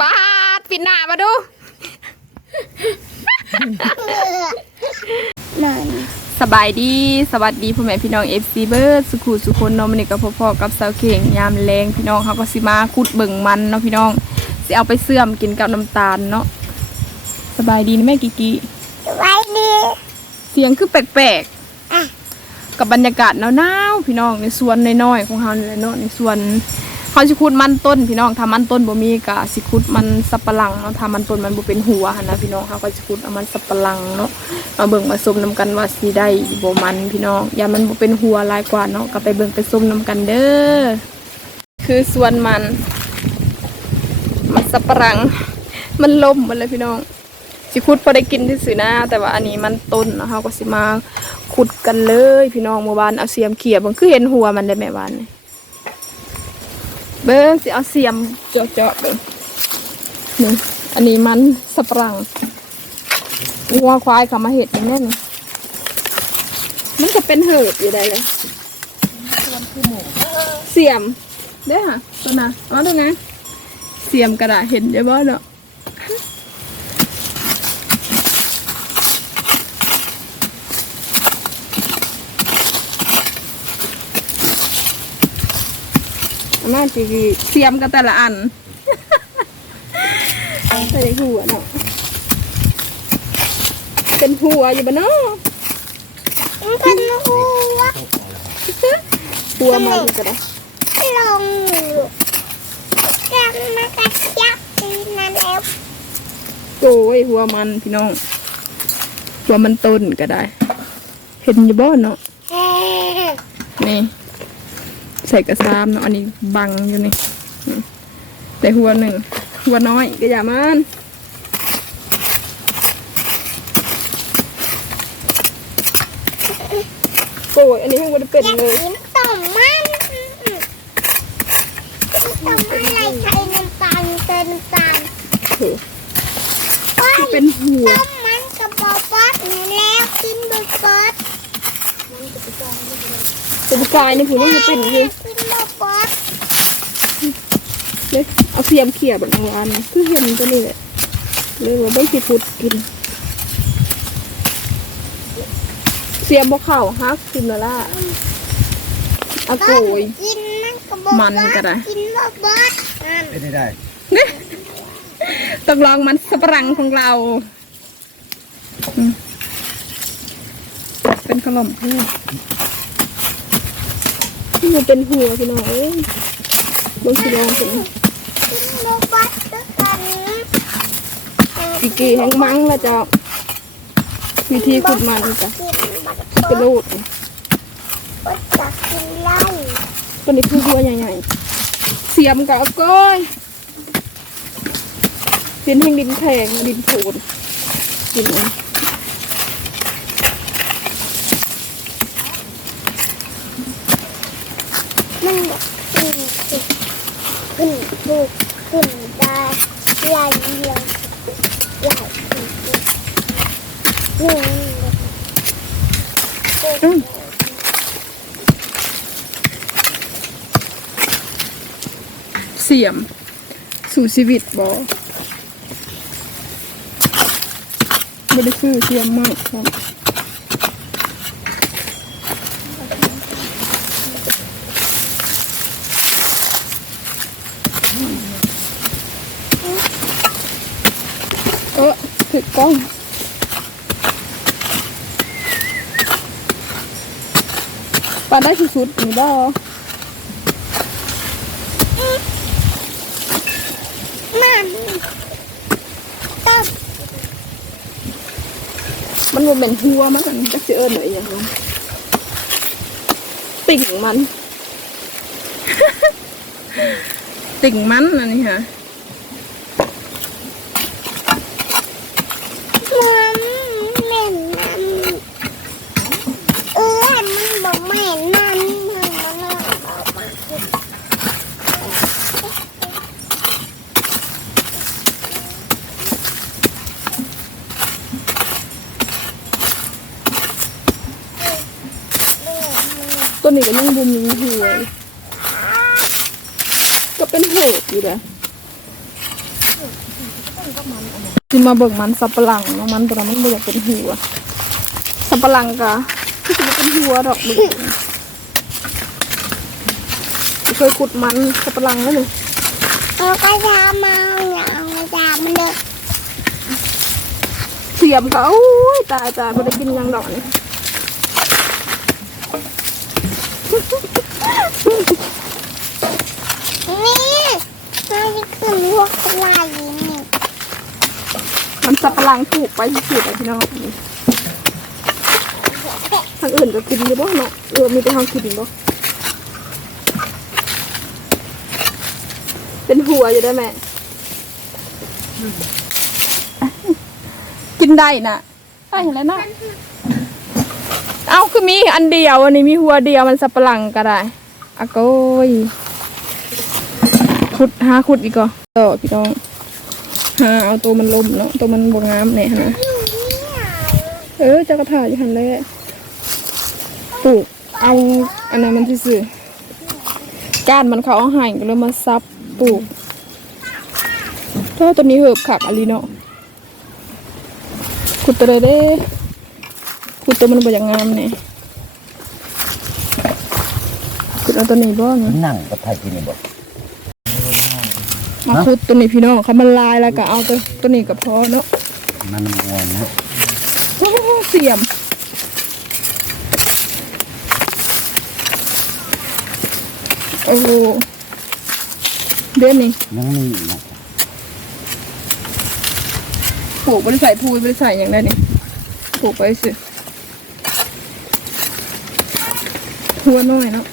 ปาดปิดหน้ามาดูนั่นสบายดีสวัสดีพ่อแม่พี่น้อง FC เบิร์ดสุขุสุคนเนาะมื้อนี้ก็พ่อๆกับสาวเข่งยามแรงพี่น้องเขาก็สิมาขุดเบิ่งมันเนาะพี่น้องสิเอาไปเสื่อมกินกับน้ำตาลเนาะสบายดีนะแม่กิกิไว้ดีเสียงคือแปลกอะๆกับบรรยากาศหนาวๆพี่น้องในสวนน้อยๆของเฮานี่แหละเนาะในสวน เขาสิขุดมันต้นพี่น้องถ้ามันต้นบ่มีก็สิขุดมันสับปะหลังเนาะถ้ามันต้นมันบ่เป็นหัวหั่นนะพี่น้องเขาก็สิขุดเอามันสับปะหลังเนาะมาเบิ่งมาส้มนํกันว่าสิได้บ่มันพี่น้องอย่ามันบ่เป็นหัวหลายกว่าเนาะก็ไปเบิ่งไปส้มนํกันเด้อคือสวนมัน มันสับปะหลัง มันล่มหมดเลยพี่น้องสิขุดพอได้กินที่สื่อนะแต่ว่าอันนี้มันต้นเนาะเฮาก็สิมาขุดกันเลย พี่น้องเมื่อวานเอาเสียมเขี่ยบิ่งคือเห็นหัวมันได้แม่วานนี่ เบิ้งสิเอาเสียมเจาะๆเบิ่งนี่อันนี้มันสปรังวัวควายเขามาเห็ดอย่างนี้นมันจะเป็นเหิดอยู่ได้เลยเสียมเด้ค่ะตัวน่ะเอาตัวไงเสียมกระดาษเห็นได้บ่เนาะ น่าจะเสียมกันแต่ละอันใส่หัวเนาะเป็นหัวอยู่บ้านเนาะมันเป็นหัวหัวมันก็ได้ลงกันมากระยับตีนั่นแล้วโอ้ยหัวมันพี่น้องหัวมันต้นก็ได้ เห็นอยู่บ้านเนาะเอ๊ะนี่ ใส่กระซามเนาะอันนี้บังอยู่นี่นี่แต่หัวหนึ่งหัวน้อยก็อย่ามันโอ้ยอันนี้ยังไม่ได้เป็นอยากเลยกินต้มมันต้มมันอะไรใช้น้ำตาลเติมน้ำตาลโอ้โอ้ยเป็นหัวต้มมันกับบอป๊อดนี่แล้วกินบุฟเฟ่ต์ตัวกายในผู้นี้จะเป็นคือกินบอป๊อด เลยเอาเสียมเขี่ยแบบวานนะคือเห็นตัวนี้แหละเลยว่าไม่สิพุดกิน เสียมบ่เข่าฮักกินและล่ะเอาโกยกินมันกับบอมันก็ได้กินบอป๊อดนั่นเป็นได้ได้ต้องลองมันสับปะรังของเราอืมเป็นขนมพืชที่มันเป็นหัวพี่น้องเอ้ยบนสีแดงเป็น กินบอป๊อดด้วยกันกีกีแห้งมังแล้วเจ้า วิธีขุดมันจ้ะกินบัตรกระโดดบัตรกินไล่ตัวนี้คือหัวใหญ่ๆ เสียมกับเอาก้อยเป็นแห่งดินแข็งดินโผนกินเอามันแบบขึ้นขึ้น ขึ้นถูกขึ้นได้ใหญ่เดียวใหญ่ขึ้นขึ้นขึ้นอืมเสียม สู่ชีวิตบอไม่ได้ซื้อเสียมมากครับเออถือ กล้องปานได้สุดๆนี่บ่มันต้มมันบ่เป็นหัวมันมันจักสิเอิ้นว่าอหยังวะติ่งมัน ติ่งมันอันนี้ฮะ มันเหม็นมันเออมันบอกเหม็นมันมันมันออกมา ตัวนี้ก็ยังบ่มีหัวก็เป็นเห็ดอยู่เด้อ สิมาเบิกมันสับปะหลังเนาะมันตัวนั้นมันบ่อยากเป็นหัวสับปะหลังกะที่จะเป็นหัวดอกมึงเคยขุดมันสับปะหลังแล้วเลยเอากระดาษมาเอากระดาษมันเด้อเสียมเขาโอ้ยตายตายไม่ได้กินหยังดอกนี่นี่มันจะขึ้นพวกลายนี่ มัน สับปะหลังปลูกไปสุดๆอะพี่น้องนี่ทางอื่นก็กินอยู่บ่เนาะเออมีแต่ทางกินบ่เป็นหัวอยู่ได้ไหมกินได้น่ะได้แล้วนะเอาคือมีอันเดียวอันนี้มีหัวเดียวมันสับปะหลังก็ได้อะโกยขุดหาขุดอีกก็ต่อพี่น้อง หาเอาตัวมันลมเนาะตัวมันบวงามเนี่ยฮะเออจะกระถาอยู่หันเลยปลูกเอาอันนั้นมันที่สื่อก้านมันเขาเอาหายก็เลยมาซับปลูกถ้าตัวนี้เหิบขักอะลีเนาะขุดตัวเลยเด้ขุดตัวมันบอย่างามเนี่ยขุดเอาตัวนี้บ้างนั่งกับไทยกินนี่ บ่มาขุดตัวนี้พี่น้องเขามันลายแล้วก็เอาตัวตัวนี้ก็พอเนาะมันงอนนะโอ้โหเสียมโอ้โหเดือนนี้ยังมีนะปลูกบริษัทพูบริษัทอย่างไรนี่ปลูกไปสิหัวน้อยเนาะ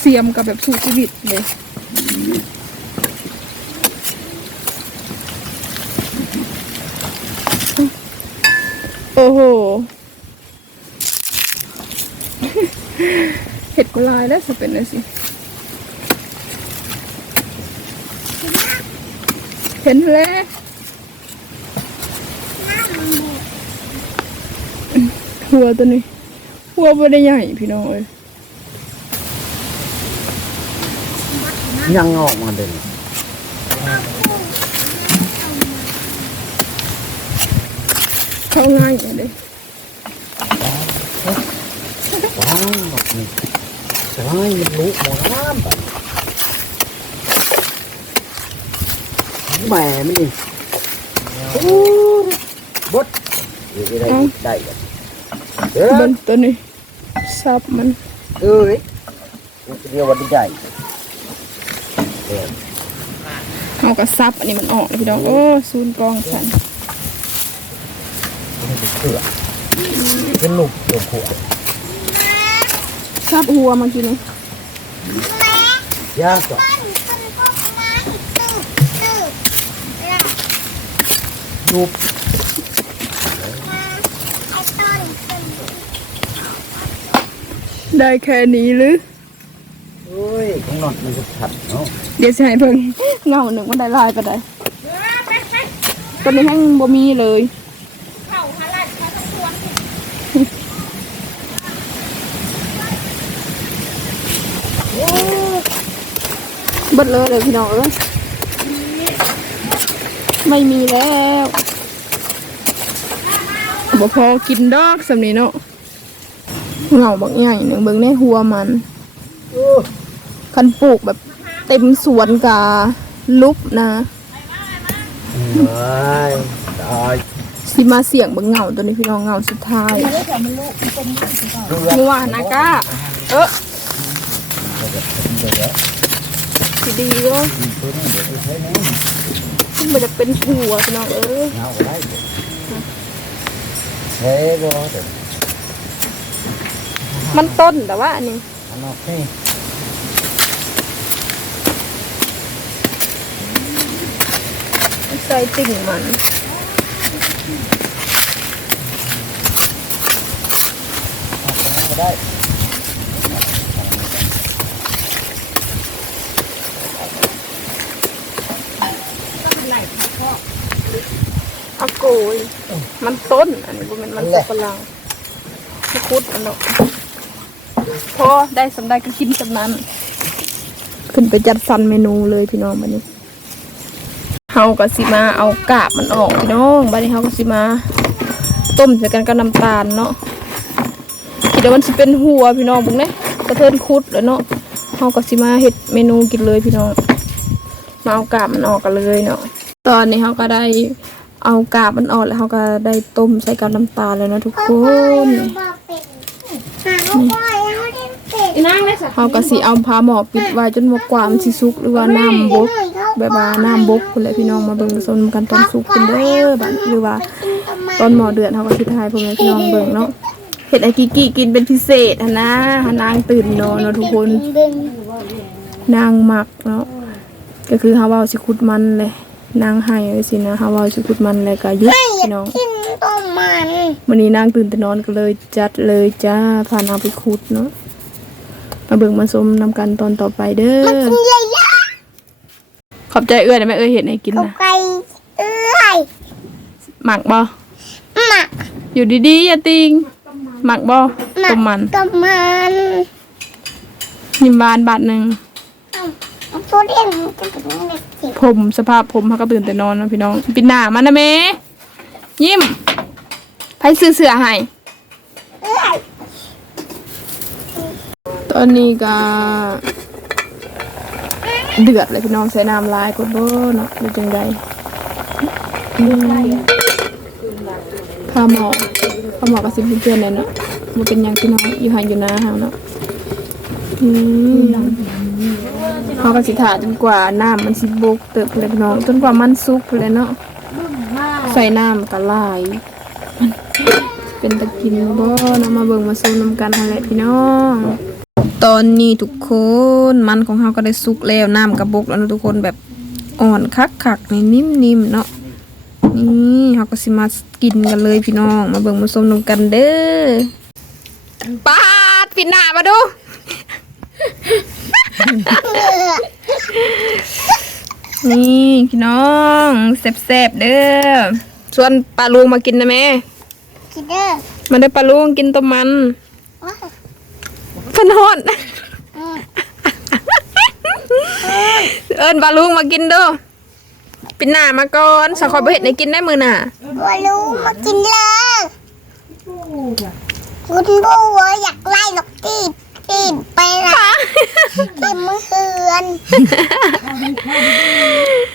เสียมกับแบบสู้ชีวิตเลย อ้โหเห็ดกุลายแล้วจะเป็นอะไรสิเห็นแล้วหัวตัวนี้หัวไม่ได้ใหญ่พี่น้องเอ้ยยังออกมาเด่น เข้าง่ายอย่างเด้ว้าวแบบนี้จะให้มันลุกหมดน้ำแบบแหม่มันนี่โอ้บดเดี๋ยวได้ได้กันเด้เบอนตัวนี้ซับมันเอ้ยเดียววันใหญ่เออเอากระซับอันนี้มันออกเลยพี่น้องโอ้ซูนกองสัน มันเป็นเสือเป็นลูกเดือดขวดซับหัวเมื่อกี้นี้ยากกว่าต้นต้นพวกไม้ตื้อตื้อแล้วลูกไอ้ต้นต้นได้แค่นี้หรือโอ้ยข้างนอกมันจะขัดเนาะเดี๋ยวจะให้เพิ่งเงาหนึ่งมันได้ลายไปได้ตัวนี้แห้งบ่มีเลย บิดเลยเลยพี่น้องเอ้ยไม่มีแล้วบ่พอกินดอกสำนี้เนาะเงาบักใหญ่หนึ่งเบิ่งในหัวมันคันปลูกแบบเต็มสวนกาลุบนะเอ้ยตายสิมาเสี่ยงเบิ่งเงาตัวนี้พี่น้องเงาสุดท้ายมัวนะก้าเออเดี๋ยว สิดีก็ตัวนี้เดี๋ยวไปใช้น้ขึ้นมาจะเป็นผัวพี่น้องเอ้ยำเงาก็ได้เดี๋ยวเฮ้ยรอเดี๋ยวมันต้นแต่ว่าอันนี้อันนอกนี่ใส่ติ่งมันก็ได้ เอาโกย มันต้น อันนี้บ่แมันมันสับปะหลังมะคุดมันดอกพอได้สำได้ก็กินสำนั้น ขึ้นไปจัดฟันเมนูเลยพี่น้องวันนี้เฮาก็สิมาเอากาบมันออกพี่น้องบัดนี้เฮาก็สิมา ต้มใส่กันกับน้ำตาลเนาะคิดว่ามันสิเป็นหัวพี่น้องบุ้งเด้กระเทินคุดแล้วเนาะเฮาก็สิมาเฮ็ดเมนูกินเลยพี่น้องมาเอากาบมันออกกันเลยเนาะตอนนี้เฮาก็ได้ เอากาบมันออกแล้วเฮาก็ได้ต้มใส่กับน้ำตาลแล้วนะทุกคนเป็นหาเขาปล่อยเขาเล่นเป็ดเฮาก็สิเอาผ้าหมอปิดไว้จนว่ากว่ามันสิสุกหรือว่าน้ำบกแบบว่าน้ำบกพุ่นแหละพี่น้องมาเบิ่งมาชมกันตอนสุกเพิ่นเด้อบัดหรือว่า ตอนหมอเดือดเฮาก็สิทายพ่อแม่พี่น้องเบิ่งเนาะเฮ็ดไอ้กิกกี้กินเป็นพิเศษนะนางตื่นนอนเนาะทุกคน นางหมักเนาะก็คือเฮาว้าสิขุดมันเลย นางให้ไว้สินะเฮาเว้าสิขุดมันแล้วก็หยุดพี่น้องกินต้มมันวันนี้นางตื่นแต่นอนก็เลยจัดเลยจ้าพานางไปขุดเนาะมาเบิ่งมาชมนำกันตอนต่อไปเด้อกินเยอะขอบใจเอื้อยนะแม่เอื้อยเห็นให้กินๆเขานะไก่เอ้ยหมักบ่หมักอยู่ดีๆอย่าติงหมักบ่ต้มมันต้มมันยิมบานบาทหนึ่งเอา ตัวเด่นจะเป็นเด็กสิผมสภาพผมเขาก็ตื่นแต่นอนเนาะพี่น้องปิดหน้ามันนะเมยิ้มไผซื้อเสื้อให้เอ้ยตอนนี้ก็เดือดเลยพี่น้องใส่น้ำลายกดเบอร์เนาะดูจังใดข้าวหมอข้าวหมอกับสิบเพื่อนเลยเนาะมันเป็นยังพี่น้องอยู่ห่างอยู่นะเฮางเนาะ เขาก็สิถาจนกว่าน้ำมันสิบกเติบเลยพี่น้องจนกว่ามันสุกเลยเนาะใส่น้ำก็ลาย เป็นตะกินบ่นาะมาเบิ่งมาซูมนำกันอะไรพี่น้อง ตอนนี้ทุกคนมันของเราก็ได้สุกแล้วน้ำกระบกแล้วนะทุกคนแบบอ่อนคักๆนี่นิ่มๆเนาะนี่เราก็สิมากินกันเลยพี่น้อง มาเบิ่งมาชมนำกันเด้อปาดปิดหน้ามาดู นี่พี่น้องแซ่บๆเด้อชวนปลาลุงมากินนะแม่กินเด้อมาได้อปลาลุงกินต้มมันว้าวพันฮอนอืมเอิญปลาลุงมากินเด้อปิดหน้ามาก่อนสักคอยไปเห็ดในกินได้มือหน่ะว่ารู้มากินเลยคุณบูว่าอยากไล่นกตีบ ตีบไปละทีมมือเฮือน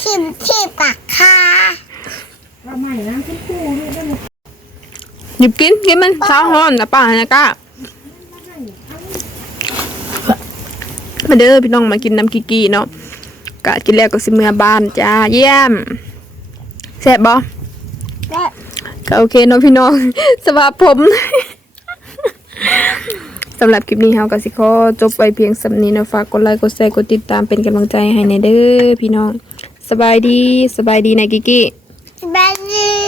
ทีมทีบกับคาหยิบกินกินมันเช้าฮ้อนนะป้านะก้ามาเด้อพี่น้องมากินน้ำกีกีเนาะกะกินแล้วก็สิเมื่อบ้านจ้าเยี่ยมแซ่บบ่และก็โอเคเนาะพี่น้องสภาพผม สำหรับคลิปนี้เฮาก็สิขอจบไปเพียงสำนี้นะฝากกดไลค์กดแชร์กดติดตามเป็นกำลังใจให้ในเด้อพี่น้อง สบายดีสบายดีนะกิกิสบายดี